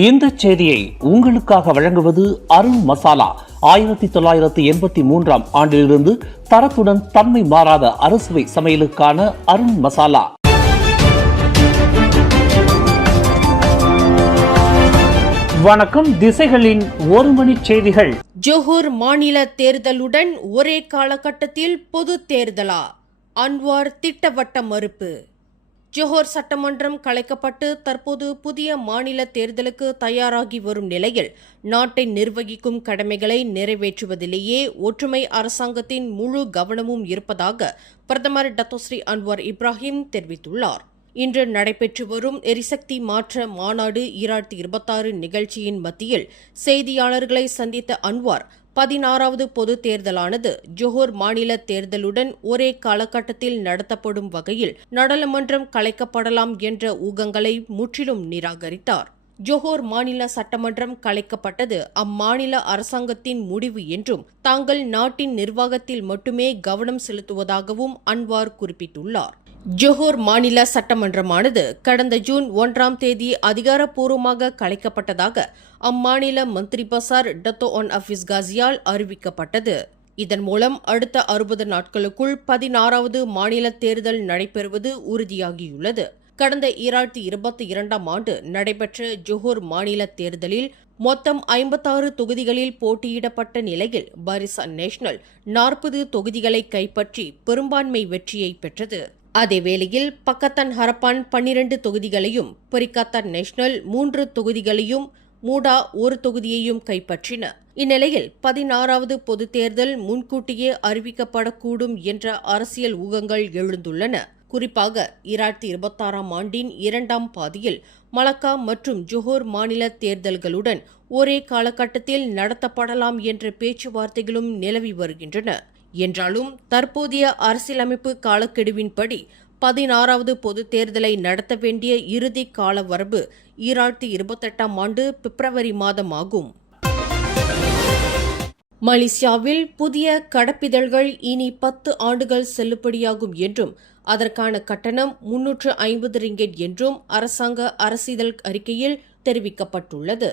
இந்த செய்தியை உங்களுக்காக வழங்குவது அருண் மசாலா. 1983 ஆண்டிலிருந்து தரத்துடன் தன்மை மாறாத அறுசுவை சமையலுக்கான அருண் மசாலா. வணக்கம். திசைகளின் ஒரு மணி செய்திகள். ஜோஹர் மாநில தேர்தலுடன் ஒரே காலகட்டத்தில் பொது தேர்தலா? அன்வார் திட்டவட்ட மறுப்பு. ஜோஹர் சட்டமன்றம் கலைக்கப்பட்டு தற்போது புதிய மாநில தேர்தலுக்கு தயாராகி வரும் நிலையில் நாட்டை நிர்வகிக்கும் கடமைகளை நிறைவேற்றுவதிலேயே ஒற்றுமை அரசாங்கத்தின் முழு கவனமும் இருப்பதாக பிரதமர் டத்தோஸ்ரீ அன்வார் இப்ராஹிம் தெரிவித்துள்ளார். இன்று நடைபெற்று வரும் எரிசக்தி மாற்ற மாநாடு 2026 நிகழ்ச்சியின் மத்தியில் செய்தியாளர்களை சந்தித்த அன்வார் 16வது பொது தேர்தலானது ஜோஹர் மாநில தேர்தலுடன் ஒரே காலகட்டத்தில் நடத்தப்படும் வகையில் நாடாளுமன்றம் கலைக்கப்படலாம் என்ற ஊகங்களை முற்றிலும் நிராகரித்தார். ஜோஹர் மாநில சட்டமன்றம் கலைக்கப்பட்டது அம்மாநில அரசாங்கத்தின் முடிவு என்றும் தாங்கள் நாட்டின் நிர்வாகத்தில் மட்டுமே கவனம் செலுத்துவதாகவும் அன்வார் குறிப்பிட்டுள்ளார். ஜோஹர் மாநில சட்டமன்றமானது கடந்த ஜூன் 1ஆம் தேதி அதிகாரப்பூர்வமாக கலைக்கப்பட்டதாக அம்மாநில மந்திரி பசார் டத்தோ ஒன் அஃபீஸ் காசியால் அறிவிக்கப்பட்டது. இதன் மூலம் அடுத்த 60 நாட்களுக்குள் 16வது மாநில தேர்தல் நடைபெறுவது உறுதியாகியுள்ளது. கடந்த 2022ஆம் ஆண்டு நடைபெற்ற ஜோஹர் மாநில தேர்தலில் மொத்தம் 56 தொகுதிகளில் போட்டியிடப்பட்ட நிலையில் பாரிசான் நேஷனல் 40 தொகுதிகளை கைப்பற்றி பெரும்பான்மை வெற்றியை பெற்றது. அதேவேளையில் பக்கத்தான் ஹரப்பான் 12 தொகுதிகளையும், பரிகாத்தான் நேஷனல் 3 தொகுதிகளையும், மூடா 1 தொகுதியையும் கைப்பற்றின. இந்நிலையில் 16வது பொது தேர்தல் முன்கூட்டியே அறிவிக்கப்படக்கூடும் என்ற அரசியல் ஊகங்கள் எழுந்துள்ளன. குறிப்பாக 2026ஆம் ஆண்டின் 2ஆம் பாதியில் மலக்கா மற்றும் ஜோஹர் மாநில தேர்தல்களுடன் ஒரே காலகட்டத்தில் நடத்தப்படலாம் என்ற பேச்சுவார்த்தைகளும் நிலவி வருகின்றன. என்றாலும் தற்போதைய அரசியலமைப்பு காலக்கெடுவின்படி 16வது பொது தேர்தலை நடத்த வேண்டிய இறுதி கால வரம்பு 2028ஆம் ஆண்டு பிப்ரவரி மாதம் ஆகும். மலேசியாவில் புதிய கடப்பிதழ்கள் இனி 10 ஆண்டுகள் செல்லுபடியாகும் என்றும் அதற்கான கட்டணம் 350 ரிங்கெட் என்றும் அரசாங்க அரசிதழ் அறிக்கையில் தெரிவிக்கப்பட்டுள்ளது.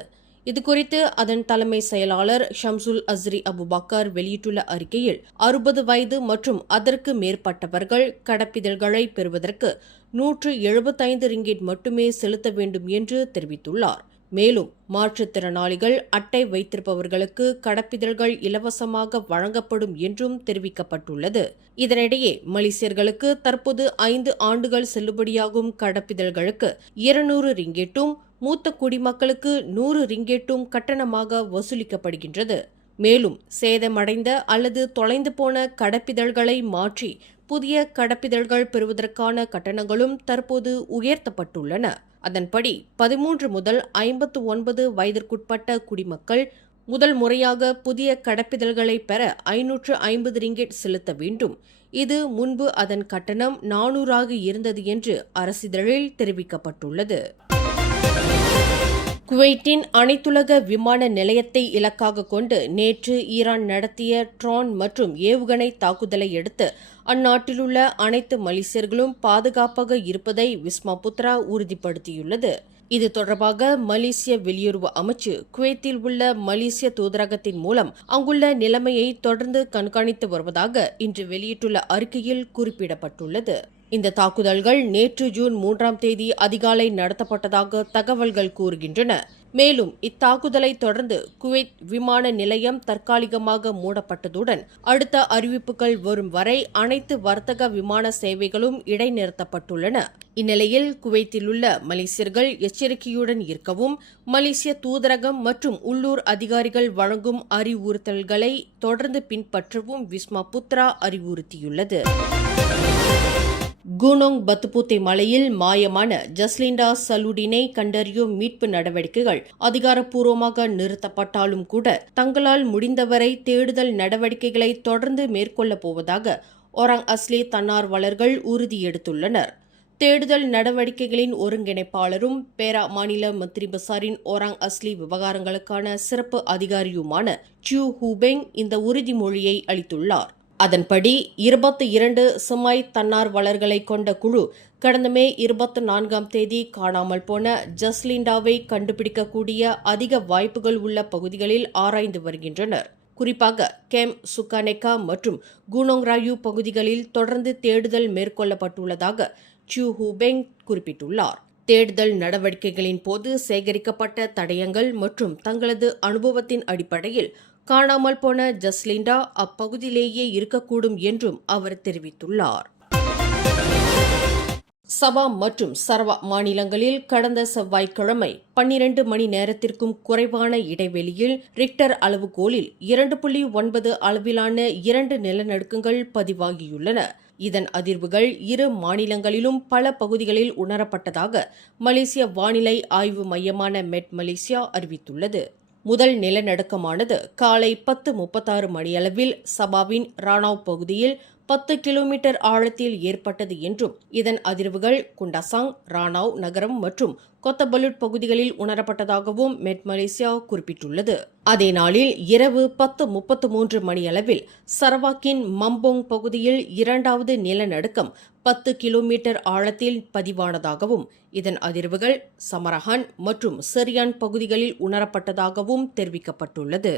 இதுகுறித்து அதன் தலைமை செயலாளர் ஷம்சுல் அஸ்ரி அபுபக்கர் வெளியிட்டுள்ள அறிக்கையில் 60 வயது மற்றும் அதற்கு மேற்பட்டவர்கள் கடப்பிதழ்களை பெறுவதற்கு 175 ரிங்கெட் மட்டுமே செலுத்த வேண்டும் என்று தெரிவித்துள்ளார். மேலும் மாற்றுத்திறனாளிகள் அட்டை வைத்திருப்பவர்களுக்கு கடப்பிதழ்கள் இலவசமாக வழங்கப்படும் என்றும் தெரிவிக்கப்பட்டுள்ளது. இதனிடையே மலேசியர்களுக்கு தற்போது 5 ஆண்டுகள் செல்லுபடியாகும் கடப்பிதழ்களுக்கு 200 ரிங்கெட்டும், மூத்த குடிமக்களுக்கு 100 ரிங்கெட்டும் கட்டணமாக வசூலிக்கப்படுகின்றது. மேலும் சேதமடைந்த அல்லது தொலைந்து போன கடப்பிதழ்களை மாற்றி புதிய கடப்பிதழ்கள் பெறுவதற்கான கட்டணங்களும் தற்போது உயர்த்தப்பட்டுள்ளன. அதன்படி 13 முதல் 59 வயதிற்குட்பட்ட குடிமக்கள் முதல் முறையாக புதிய கடப்பிதழ்களை பெற 550 ரிங்கெட் செலுத்த வேண்டும். இது முன்பு அதன் கட்டணம் 400 இருந்தது என்று அரசிதழில் தெரிவிக்கப்பட்டுள்ளது. குவைத்தின் அனைத்துலக விமான நிலையத்தை இலக்காக கொண்டு நேற்று ஈரான் நடத்திய ட்ரோன் மற்றும் ஏவுகணை தாக்குதலை அடுத்து அந்நாட்டிலுள்ள அனைத்து மலேசியர்களும் பாதுகாப்பாக இருப்பதை விஸ்மா புத்ரா உறுதிப்படுத்தியுள்ளது. இது தொடர்பாக மலேசிய வெளியுறவு அமைச்சு குவைத்தில் உள்ள மலேசிய தூதரகத்தின் மூலம் அங்குள்ள நிலைமையை தொடர்ந்து கண்காணித்து வருவதாக இன்று வெளியிட்டுள்ள அறிக்கையில் குறிப்பிடப்பட்டுள்ளது. இந்த தாக்குதல்கள் நேற்று ஜூன் 3ஆம் தேதி அதிகாலை நடத்தப்பட்டதாக தகவல்கள் கூறுகின்றன. மேலும் இத்தாக்குதலை தொடர்ந்து குவைத் விமான நிலையம் தற்காலிகமாக மூடப்பட்டதுடன் அடுத்த அறிவிப்புகள் வரும் வரை அனைத்து வர்த்தக விமான சேவைகளும் இடைநிறுத்தப்பட்டுள்ளன. இந்நிலையில் குவைத்திலுள்ள மலேசியர்கள் எச்சரிக்கையுடன் இருக்கவும் மலேசிய தூதரகம் மற்றும் உள்ளூர் அதிகாரிகள் வழங்கும் அறிவுறுத்தல்களை தொடர்ந்து பின்பற்றவும் விஸ்மா புத்ரா அறிவுறுத்தியுள்ளது. குனோங் பத்துபூத்தை மலையில் மாயமான ஜஸ்லிண்டா சலுடினை கண்டறியும் மீட்பு நடவடிக்கைகள் அதிகாரப்பூர்வமாக நிறுத்தப்பட்டாலும் கூட தங்களால் முடிந்தவரை தேடுதல் நடவடிக்கைகளை தொடர்ந்து மேற்கொள்ளப் போவதாக ஒராங் அஸ்லி தன்னார்வலர்கள் உறுதியெடுத்துள்ளனர். தேடுதல் நடவடிக்கைகளின் ஒருங்கிணைப்பாளரும் பேரா மாநில மந்திரி பசாரின் ஒராங் அஸ்லி விவகாரங்களுக்கான சிறப்பு அதிகாரியுமான சியூ ஹூபெங் இந்த உறுதிமொழியை அளித்துள்ளார். அதன்படி 22 செமாய் தன்னார்வலர்களை கொண்ட குழு கடந்த மே 24ஆம் தேதி காணாமல் போன ஜஸ்லிண்டாவை கண்டுபிடிக்கக்கூடிய அதிக வாய்ப்புகள் உள்ள பகுதிகளில் ஆராய்ந்து வருகின்றனர். குறிப்பாக கேம் சுக்கானெக்கா மற்றும் குனோங்ராயு பகுதிகளில் தொடர்ந்து தேடுதல் மேற்கொள்ளப்பட்டுள்ளதாக சூ ஹூபெங் குறிப்பிட்டுள்ளார். தேடுதல் நடவடிக்கைகளின் போது சேகரிக்கப்பட்ட தடயங்கள் மற்றும் தங்களது அனுபவத்தின் அடிப்படையில் காணாமல் போன ஜஸ்லிண்டா அப்பகுதியிலேயே இருக்கக்கூடும் என்றும் அவர் தெரிவித்துள்ளார். சபா மற்றும் சரவா மாநிலங்களில் கடந்த செவ்வாய்க்கிழமை 12 மணி நேரத்திற்கும் குறைவான இடைவெளியில் ரிக்டர் அளவுகோலில் 2.9 அளவிலான 2 நிலநடுக்கங்கள் பதிவாகியுள்ளன. இதன் அதிர்வுகள் இரு மாநிலங்களிலும் பல பகுதிகளில் உணரப்பட்டதாக மலேசிய வானிலை ஆய்வு மையமான மெட் மலேசியா அறிவித்துள்ளது. முதல் நிலநடுக்கமானது காலை 10:36 மணியளவில் சபாவின் ரானாவ் பகுதியில் 10 கிலோமீட்டர் ஆழத்தில் ஏற்பட்டது என்றும் இதன் அதிர்வுகள் குண்டாசாங், ரானாவ் நகரம் மற்றும் கொத்தபலுட் பகுதிகளில் உணரப்பட்டதாகவும் மெட் மலேசியா குறிப்பிட்டுள்ளது. அதே நாளில் இரவு 10:33 மணியளவில் சரவாக்கின் மம்போங் பகுதியில் இரண்டாவது நிலநடுக்கம் 10 கிலோமீட்டர் ஆழத்தில் பதிவானதாகவும் இதன் அதிர்வுகள் சமரஹான் மற்றும் செரியான் பகுதிகளில் உணரப்பட்டதாகவும் தெரிவிக்கப்பட்டுள்ளது.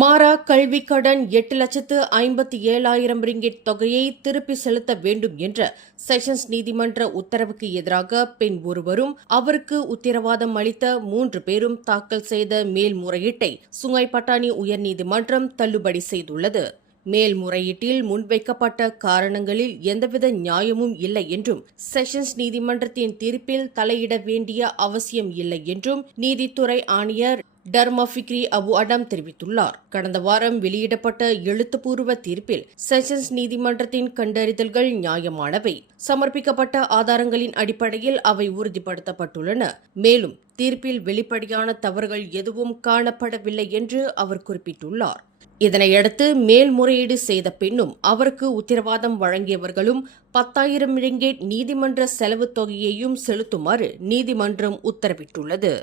மாரா கல்விக் கடன் 8,57,000 ரிங்கிட் தொகையை திருப்பி செலுத்த வேண்டும் என்ற செஷன்ஸ் நீதிமன்ற உத்தரவுக்கு எதிராக பெண் ஒருவரும் அவருக்கு உத்தரவாதம் அளித்த 3 பேரும் தாக்கல் செய்த மேல்முறையீட்டை சுங்காய் பட்டாணி உயர்நீதிமன்றம் தள்ளுபடி செய்துள்ளது. மேல்முறையீட்டில் முன்வைக்கப்பட்ட காரணங்களில் எந்தவித நியாயமும் இல்லை என்றும் செஷன்ஸ் நீதிமன்றத்தின் தீர்ப்பில் தலையிட வேண்டிய அவசியம் இல்லை என்றும் நீதித்துறை ஆணையர் டர்மாஃபிக்ரி அபு அடம் தெரிவித்துள்ளார். கடந்த வாரம் வெளியிடப்பட்ட எழுத்துப்பூர்வ தீர்ப்பில் செஷன்ஸ் நீதிமன்றத்தின் கண்டறிதல்கள் நியாயமானவை, சமர்ப்பிக்கப்பட்ட ஆதாரங்களின் அடிப்படையில் அவை உறுதிப்படுத்தப்பட்டுள்ளன. மேலும் தீர்ப்பில் வெளிப்படையான தவறுகள் எதுவும் காணப்படவில்லை என்று அவர் குறிப்பிட்டுள்ளார். இதனையடுத்து மேல்முறையீடு செய்த பின்னும் அவருக்கு உத்தரவாதம் வழங்கியவர்களும் 10,000 ரிங்கேட் நீதிமன்ற செலவு தொகையையும் செலுத்துமாறு நீதிமன்றம் உத்தரவிட்டுள்ளது.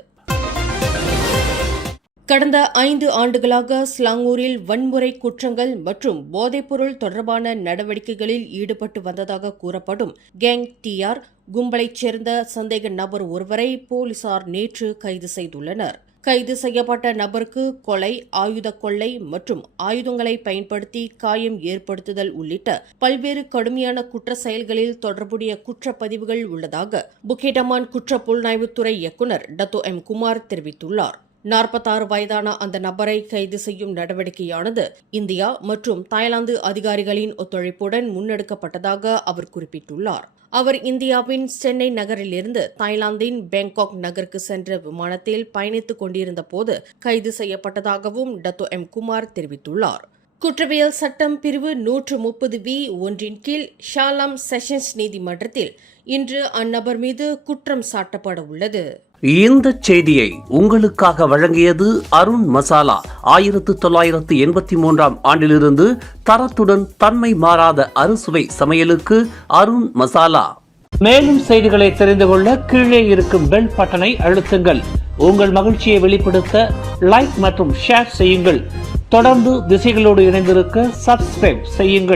கடந்த 5 ஆண்டுகளாக ஸ்லாங்கூரில் வன்முறை குற்றங்கள் மற்றும் போதைப்பொருள் தொடர்பான நடவடிக்கைகளில் ஈடுபட்டு வந்ததாக கூறப்படும் கேங் டிஆர் கும்பலைச் சேர்ந்த சந்தேக நபர் ஒருவரை போலீசார் நேற்று கைது செய்துள்ளனர். கைது செய்யப்பட்ட நபருக்கு கொலை, ஆயுத கொள்ளை மற்றும் ஆயுதங்களை பயன்படுத்தி காயம் ஏற்படுத்துதல் உள்ளிட்ட பல்வேறு கடுமையான குற்ற செயல்களில் தொடர்புடைய குற்றப்பதிவுகள் உள்ளதாக புக்கேடமான் குற்ற புலனாய்வுத்துறை இயக்குநர் டத்தோ எம் குமார் தெரிவித்துள்ளார். 46 வயதான அந்த நபரை கைது செய்யும் நடவடிக்கையானது இந்தியா மற்றும் தாய்லாந்து அதிகாரிகளின் ஒத்துழைப்புடன் முன்னெடுக்கப்பட்டதாக அவர் குறிப்பிட்டுள்ளார். அவர் இந்தியாவின் சென்னை நகரிலிருந்து தாய்லாந்தின் பேங்காக் நகருக்கு சென்ற விமானத்தில் பயணித்துக் கொண்டிருந்த போது கைது செய்யப்பட்டதாகவும் டத்தோ எம் குமார் தெரிவித்துள்ளார். குற்றவியல் சட்டம் பிரிவு 130V ஒன்றின் கீழ் ஷாலாம் செஷன்ஸ் நீதிமன்றத்தில் இன்று அந்நபர் மீது குற்றம் சாட்டப்பட உள்ளது. இந்த செய்தியை உங்களுக்காக வழங்கியது அருண் மசாலா. 1983ஆம் ஆண்டிலிருந்து தரத்துடன் தன்மை மாறாத அறுசுவை சமையலுக்கு அருண் மசாலா. மேலும் செய்திகளை தெரிந்து கொள்ள கீழே இருக்கும் பெல் பட்டனை அழுத்துங்கள். உங்கள் மகிழ்ச்சியை வெளிப்படுத்த லைக் மற்றும் ஷேர் செய்யுங்கள். தொடர்ந்து திசைகளோடு இணைந்திருக்க சப்ஸ்கிரைப் செய்யுங்கள்.